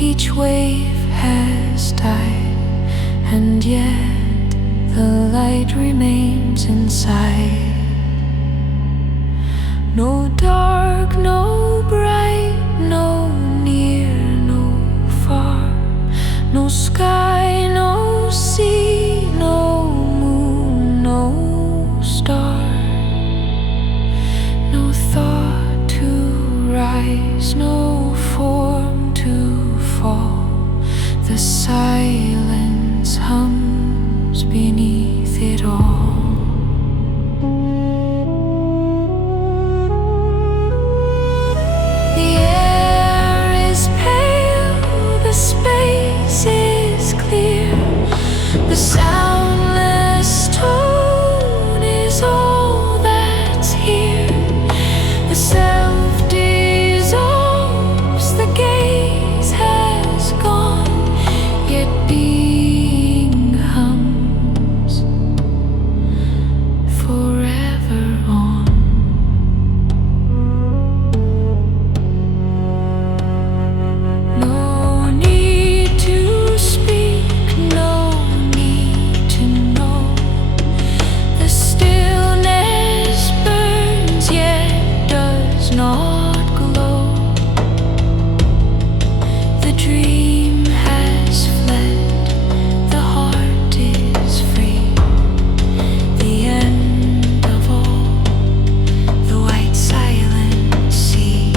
Each wave has died, and yet the light remains inside. No dark, no bright, no near, no far. No sky, no sea, no moon, no star. No thought to rise, no form to fall. The silence hums beneath it all. The air is pale, the space is clear. The soundless tone is all that's here. The self dissolves, the gaze has gone, yet being hums forever on. No need to speak, no need to know. The stillness burns yet does not glow. The dream has fled, the heart is free. The end of all, the white silent sea.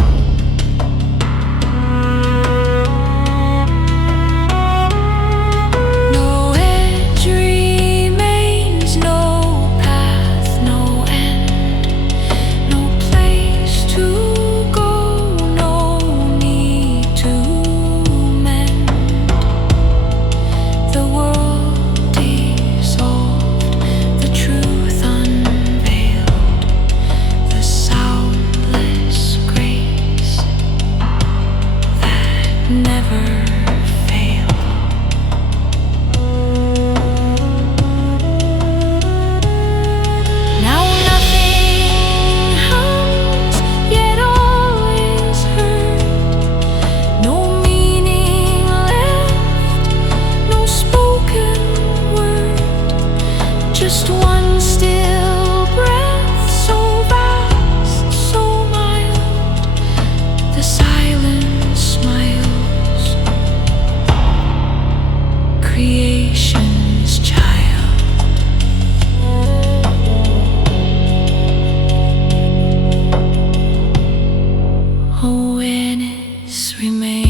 No edge remains, no path, no end. No place to go, no need to mend. The world dissolved, the truth unveiled. The soundless grace that never failed. Now nothing hums, yet all is heard. No meaning left, no spoken word. Just one still breath, so vast, so mild. The silence smiles, creation's child. Awareness remains.